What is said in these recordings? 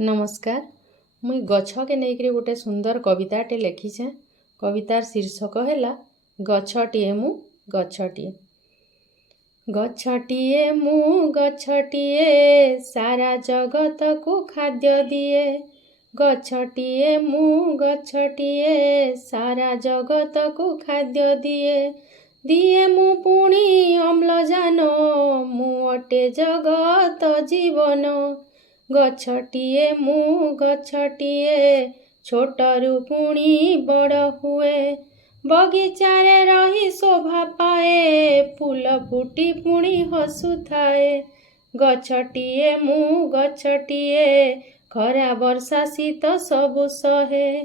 नमस्कार। मुई गछ के नहीं गोटे सुंदर कविताटे लिखीचे। कवितार शीर्षक है गछटिए मु गछटिए। गछटिए मु गछटिए सारा जगत को खाद्य दिए। गछटिए मु गछटिए सारा जगत को खाद्य दिए। दिए मु पुणी अम्लजान मु अटे जगत जीवन। गछटिए मु गछटिए छोटरू पुणी बड़ हुए। बगीचारे रही शोभा पाए फूल फुटी पुणी हसुथाए। गछटिए मु गछटिए खरा वर्षा शीत सबु सहे।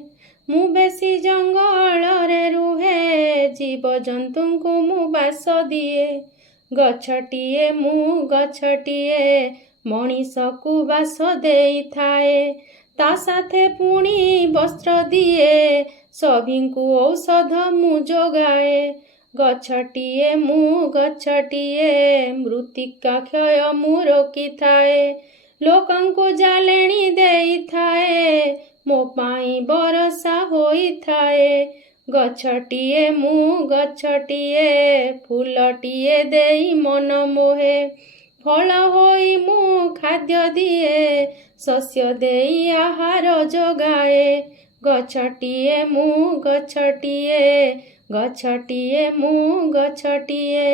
मु बेसी जंगल रे रुहे जीव जंतु को मु बास दिए। गछटिए मु गछटिए मनीष को बास देई थाए। ता साथे पुणी वस्त्र दिए सभी को औषध मु जोगाए। गछटिए मु गछटिए मृत्तिका क्षय मु रोकी थाए। लोकंको जालेणी देई थाए मो पाई बरसा होई थाए। गछटिए मु गछटिए फूलटिए देई मन मोहे। फल होई मु खाद्य दिए शस्य देई आहार जोगाए। गछटिए मु गछटिए गछटिए मु गछटिए।